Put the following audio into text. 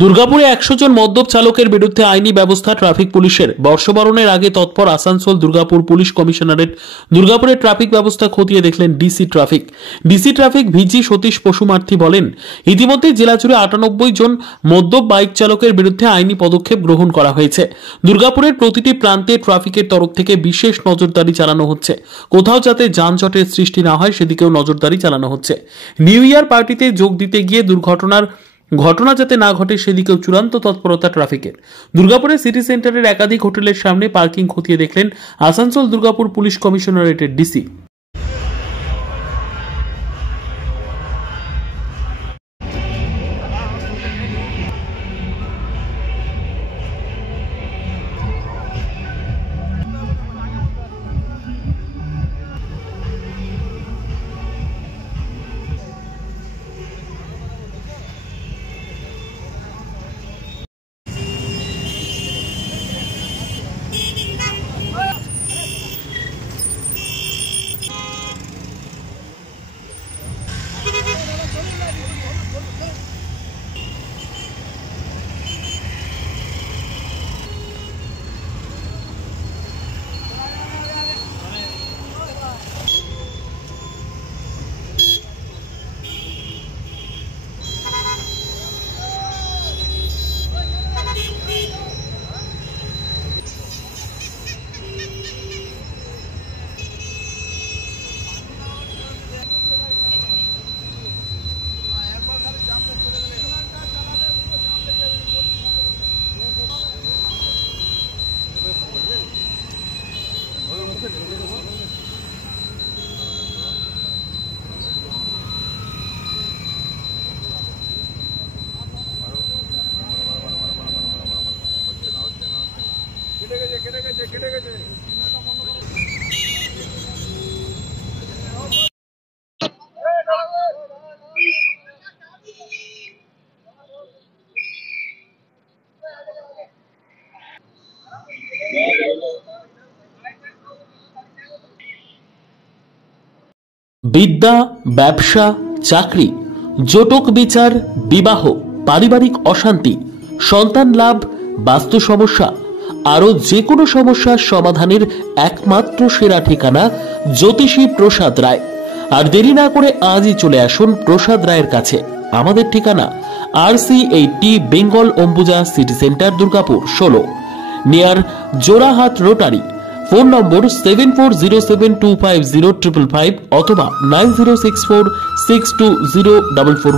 দুর্গাপুরে 100 জন মদ্যপ চালকের বিরুদ্ধে আইনি ব্যবস্থা ট্রাফিক পুলিশের। বর্ষবরণের আগে তৎপর আসানসোল দুর্গাপুর পুলিশ কমিশনারেট। দুর্গাপুরের ট্রাফিক ব্যবস্থা খতিয়ে দেখলেন ডিসি ট্রাফিক ভিজি সতীশ পশুমার্থী বলেন, ইতিমধ্যে জেলা জুড়ে 98 জন মদ্যপ বাইক চালকের বিরুদ্ধে আইনি পদক্ষেপ গ্রহণ করা হয়েছে। দুর্গাপুরের প্রতিটি প্রান্তে ট্রাফিকের তরফ থেকে বিশেষ নজরদারি চালানো হচ্ছে। কোথাও যাতে যানজটের সৃষ্টি না হয় সেদিকেও নজরদারি চালানো হচ্ছে। নিউ ইয়ার পার্টিতে যোগ দিতে গিয়ে ঘটনা যাতে না ঘটে সেদিকেও চূড়ান্ত তৎপরতা ট্রাফিকের। দুর্গাপুরের সিটি সেন্টারের একাধিক হোটেলের সামনে পার্কিং খতিয়ে দেখলেন আসানসোল দুর্গাপুর পুলিশ কমিশনারেটের ডিসি। বিদ্যা, ব্যবসা, চাকরি, জটক বিচার, বিবাহ, পারিবারিক অশান্তি, সন্তান লাভ, বাস্তু সমস্যা, আরো যে কোনো সমস্যার সমাধানের একমাত্র সেরা ঠিকানা জ্যোতিষী প্রসাদ রায়। আর দেরি না করে আজই চলে আসুন প্রসাদ রায়ের কাছে। আমাদের ঠিকানা RC80 Bengal Ambuja city centre, Durgapur 16, near Jorhat rotary. Phone নম্বর 7407250555 অথবা 9064620441।